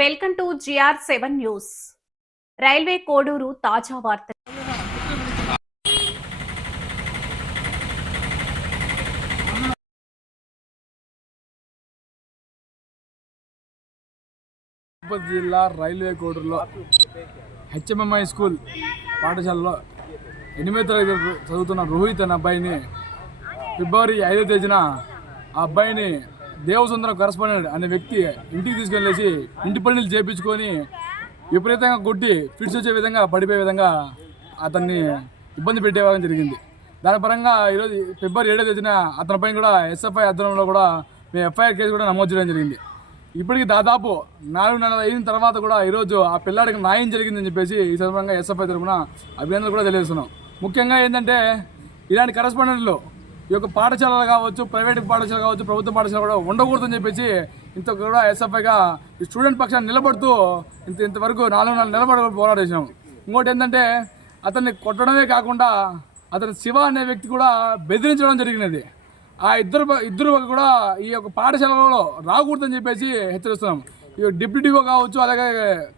Welcome to GR7 news. Railway Koduru తాజా వార్త. తిరుపతి జిల్లా రైల్వే కోడూరులో HMMI స్కూల్ పాఠశాలలో 8వ తరగతి చదువుతున్న రోహిత్ అనే అబ్బాయిని ఫిబ్రవరి 5వ తేదీన ఆ అబ్బాయిని దేవసుందరం కరస్పాండెంట్ అనే వ్యక్తి ఇంటికి తీసుకెళ్ళేసి ఇంటి పనులు చేయించుకొని విపరీతంగా కొట్టి ఫిట్స్ వచ్చే విధంగా పడిపోయే విధంగా అతన్ని ఇబ్బంది పెట్టేవాళ్ళం జరిగింది. దాని పరంగా ఈరోజు ఫిబ్రవరి 7వ తేదీన అతనిపై కూడా SFI ఆధ్వర్యంలో కూడా మేము FIR కేసు కూడా నమోదు చేయడం జరిగింది. ఇప్పటికి దాదాపు 4 నెలలు అయిన తర్వాత కూడా ఈరోజు ఆ పిల్లాడికి న్యాయం జరిగిందని చెప్పేసి ఈ సందర్భంగా SFI తరఫున అభినందనలు కూడా తెలియజేస్తున్నాం. ముఖ్యంగా ఏంటంటే ఇలాంటి కరస్పాండెంట్లు ఈ యొక్క పాఠశాలలు కావచ్చు, ప్రైవేట్ పాఠశాలలు కావచ్చు, ప్రభుత్వ పాఠశాల కూడా ఉండకూడదని చెప్పేసి ఇంత కూడా SFIగా ఈ స్టూడెంట్ పక్షాన్ని నిలబడుతూ ఇంతవరకు 4 నెలలు నిలబడి పోరాడేసాం. ఇంకోటి ఏంటంటే అతన్ని కొట్టడమే కాకుండా అతని శివ అనే వ్యక్తి కూడా బెదిరించడం జరిగినది. ఆ ఇద్దరు కూడా ఈ యొక్క పాఠశాలలో రాకూడదని చెప్పేసి హెచ్చరిస్తున్నాం. ఈ డిప్యూటీఓ కావచ్చు, అలాగే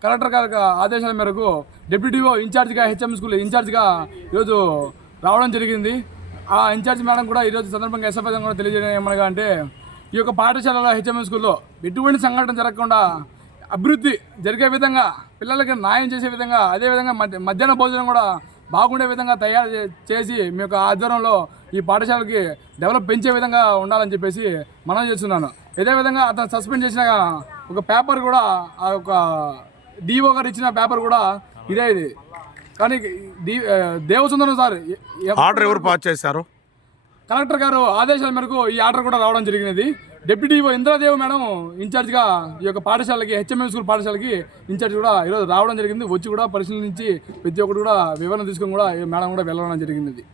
కలెక్టర్ గారి ఆదేశాల మేరకు డిప్యూటీఓ ఇన్ఛార్జ్గా HM స్కూల్ ఇన్ఛార్జ్గా ఈరోజు రావడం జరిగింది. ఆ ఇన్ఛార్జ్ మేడం కూడా ఈరోజు సందర్భంగా SFI కూడా తెలియజేయడం ఏమనగా అంటే ఈ యొక్క పాఠశాలలో HMM స్కూల్లో ఎటువంటి సంఘటన జరగకుండా అభివృద్ధి జరిగే విధంగా, పిల్లలకి న్యాయం చేసే విధంగా, అదేవిధంగా మధ్యాహ్న భోజనం కూడా బాగుండే విధంగా తయారు చేసి మీ యొక్క ఆధ్వర్యంలో ఈ పాఠశాలకి డెవలప్ పెంచే విధంగా ఉండాలని చెప్పేసి మనం చేస్తున్నాను. అదేవిధంగా అతను సస్పెండ్ చేసిన ఒక పేపర్ కూడా, ఆ యొక్క DO గారు ఇచ్చిన పేపర్ కూడా ఇదే ఇది. కానీ దేవసుందరం సార్ ఆర్డర్ ఎవరు పాస్ చేశారు? కలెక్టర్ గారు ఆదేశాల మేరకు ఈ ఆర్డర్ కూడా రావడం జరిగినది. డిప్యూటీఓ ఇంద్రాదేవి మేడం ఇన్ఛార్జ్గా ఈ యొక్క పాఠశాలకి HMM స్కూల్ పాఠశాలకి ఇన్ఛార్జ్ కూడా ఈరోజు రావడం జరిగింది. వచ్చి కూడా పరిశీలించి ప్రతి ఒక్కరు కూడా వివరణ తీసుకొని కూడా మేడం కూడా వెళ్ళడం జరిగింది.